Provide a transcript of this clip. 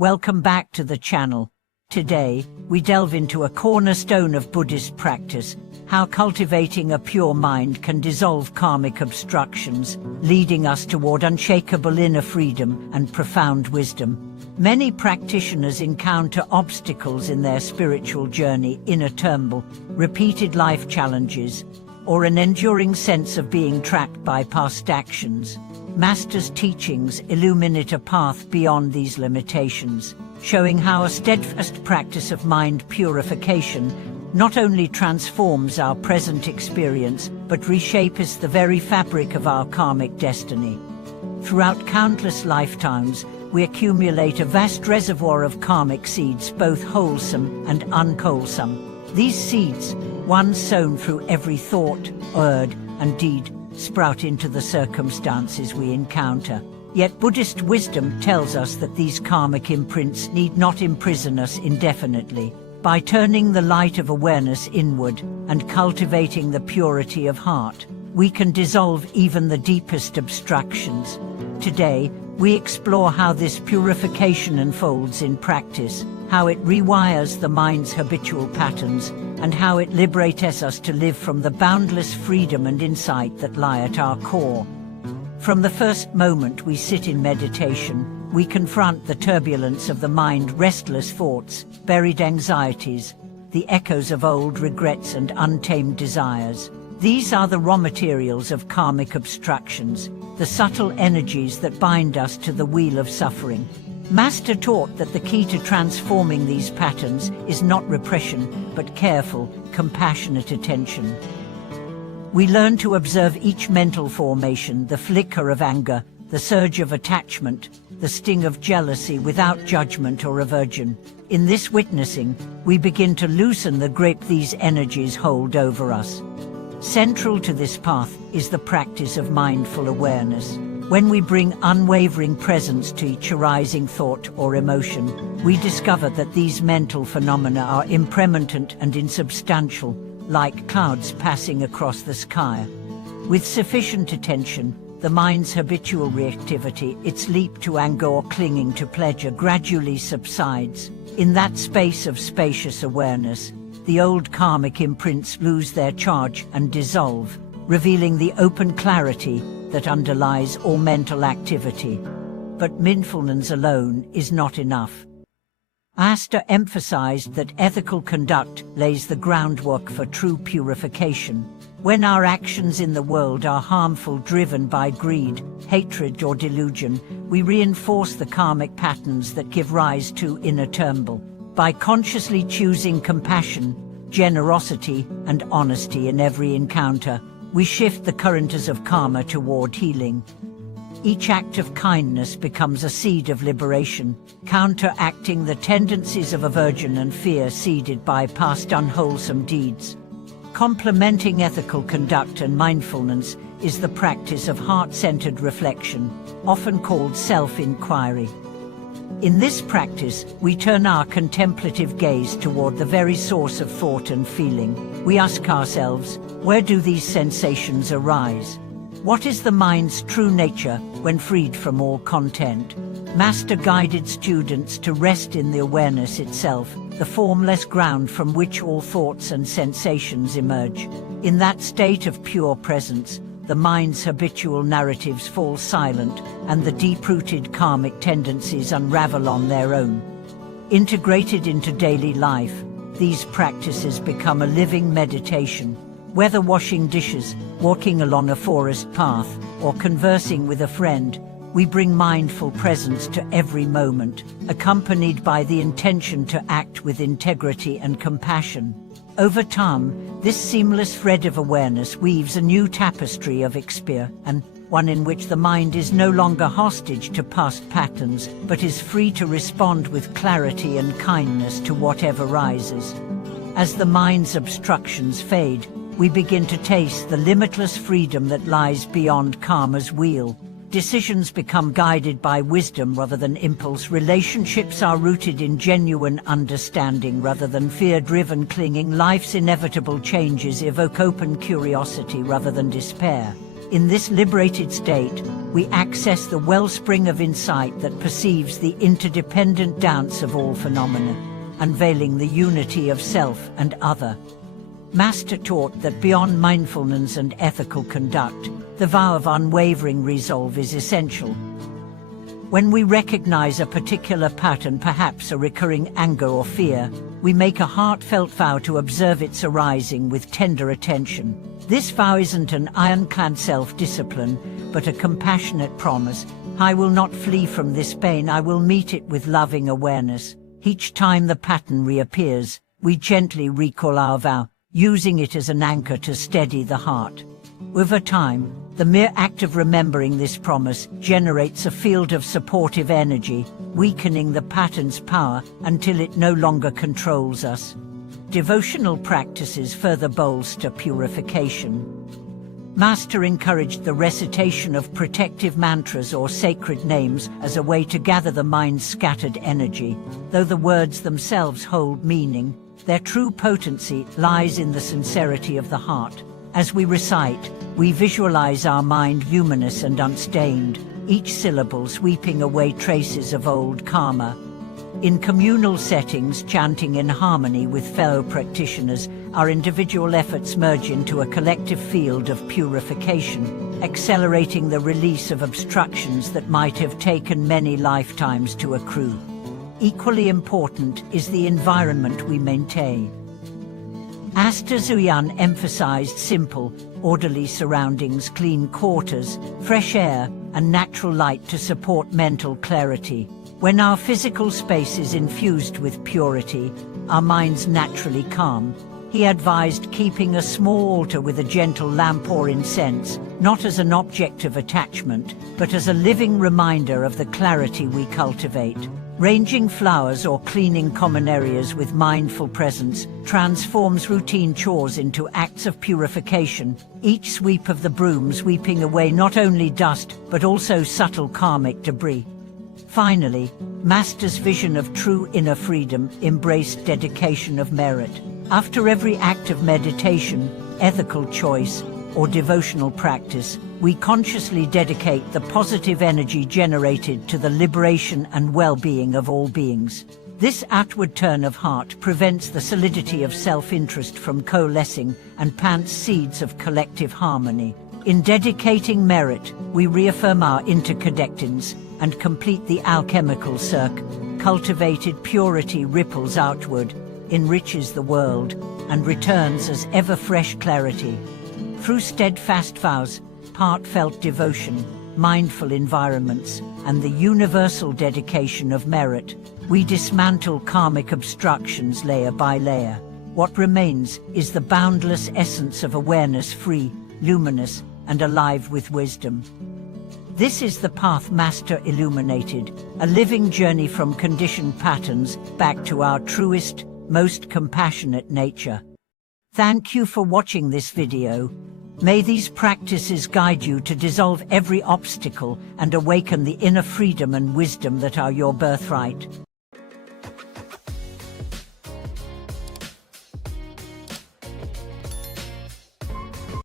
Welcome back to the channel. Today, we delve into a cornerstone of Buddhist practice, how cultivating a pure mind can dissolve karmic obstructions, leading us toward unshakable inner freedom and profound wisdom. Many practitioners encounter obstacles in their spiritual journey, inner turmoil, repeated life challenges, or an enduring sense of being trapped by past actions. Master's teachings illuminate a path beyond these limitations, showing how a steadfast practice of mind purification not only transforms our present experience, but reshapes the very fabric of our karmic destiny. Throughout countless lifetimes, we accumulate a vast reservoir of karmic seeds, both wholesome and unwholesome. These seeds, once sown through every thought, word, and deed, sprout into the circumstances we encounter. Yet Buddhist wisdom tells us that these karmic imprints need not imprison us indefinitely. By turning the light of awareness inward and cultivating the purity of heart, we can dissolve even the deepest obstructions. Today, we explore how this purification unfolds in practice, how it rewires the mind's habitual patterns, and how it liberates us to live from the boundless freedom and insight that lie at our core. From the first moment we sit in meditation, we confront the turbulence of the mind, restless thoughts, buried anxieties, the echoes of old regrets and untamed desires. These are the raw materials of karmic obstructions, the subtle energies that bind us to the wheel of suffering. Master taught that the key to transforming these patterns is not repression, but careful, compassionate attention. We learn to observe each mental formation, the flicker of anger, the surge of attachment, the sting of jealousy, without judgment or aversion. In this witnessing, we begin to loosen the grip these energies hold over us. Central to this path is the practice of mindful awareness. When we bring unwavering presence to each arising thought or emotion, we discover that these mental phenomena are impermanent and insubstantial, like clouds passing across the sky. With sufficient attention, the mind's habitual reactivity, its leap to anger or clinging to pleasure, gradually subsides. In that space of spacious awareness, the old karmic imprints lose their charge and dissolve, revealing the open clarity that underlies all mental activity. But mindfulness alone is not enough. Master emphasized that ethical conduct lays the groundwork for true purification. When our actions in the world are harmful, driven by greed, hatred, or delusion, we reinforce the karmic patterns that give rise to inner turmoil. By consciously choosing compassion, generosity, and honesty in every encounter, we shift the currents of karma toward healing. Each act of kindness becomes a seed of liberation, counteracting the tendencies of aversion and fear seeded by past unwholesome deeds. Complementing ethical conduct and mindfulness is the practice of heart-centered reflection, often called self-inquiry. In this practice, we turn our contemplative gaze toward the very source of thought and feeling. We ask ourselves, where do these sensations arise? What is the mind's true nature when freed from all content? Master guided students to rest in the awareness itself, the formless ground from which all thoughts and sensations emerge. In that state of pure presence, the mind's habitual narratives fall silent, and the deep-rooted karmic tendencies unravel on their own. Integrated into daily life, these practices become a living meditation. Whether washing dishes, walking along a forest path, or conversing with a friend, we bring mindful presence to every moment, accompanied by the intention to act with integrity and compassion. Over time, this seamless thread of awareness weaves a new tapestry of experience, and one in which the mind is no longer hostage to past patterns, but is free to respond with clarity and kindness to whatever rises. As the mind's obstructions fade, we begin to taste the limitless freedom that lies beyond karma's wheel. Decisions become guided by wisdom rather than impulse. Relationships are rooted in genuine understanding rather than fear-driven clinging. Life's inevitable changes evoke open curiosity rather than despair. In this liberated state, we access the wellspring of insight that perceives the interdependent dance of all phenomena, unveiling the unity of self and other. Master taught that beyond mindfulness and ethical conduct, the vow of unwavering resolve is essential. When we recognize a particular pattern, perhaps a recurring anger or fear, we make a heartfelt vow to observe its arising with tender attention. This vow isn't an ironclad self-discipline, but a compassionate promise. I will not flee from this pain, I will meet it with loving awareness. Each time the pattern reappears, we gently recall our vow, using it as an anchor to steady the heart. Over time, the mere act of remembering this promise generates a field of supportive energy, weakening the pattern's power until it no longer controls us. Devotional practices further bolster purification. Master encouraged the recitation of protective mantras or sacred names as a way to gather the mind's scattered energy. Though the words themselves hold meaning, their true potency lies in the sincerity of the heart. As we recite, we visualize our mind luminous and unstained, each syllable sweeping away traces of old karma. In communal settings, chanting in harmony with fellow practitioners, our individual efforts merge into a collective field of purification, accelerating the release of obstructions that might have taken many lifetimes to accrue. Equally important is the environment we maintain. Master Zuyan emphasized simple, orderly surroundings, clean quarters, fresh air, and natural light to support mental clarity. When our physical space is infused with purity, our minds naturally calm. He advised keeping a small altar with a gentle lamp or incense, not as an object of attachment, but as a living reminder of the clarity we cultivate. Ranging flowers or cleaning common areas with mindful presence transforms routine chores into acts of purification, each sweep of the broom sweeping away not only dust but also subtle karmic debris. Finally, Master's vision of true inner freedom embraced dedication of merit. After every act of meditation, ethical choice, or devotional practice, we consciously dedicate the positive energy generated to the liberation and well-being of all beings. This outward turn of heart prevents the solidity of self-interest from coalescing and plants seeds of collective harmony. In dedicating merit, we reaffirm our interconnectedness and complete the alchemical circle. Cultivated purity ripples outward, enriches the world, and returns as ever-fresh clarity. Through steadfast vows, heartfelt devotion, mindful environments, and the universal dedication of merit, we dismantle karmic obstructions layer by layer. What remains is the boundless essence of awareness, free, luminous, and alive with wisdom. This is the path Master illuminated, a living journey from conditioned patterns back to our truest, most compassionate nature. Thank you for watching this video. May these practices guide you to dissolve every obstacle and awaken the inner freedom and wisdom that are your birthright.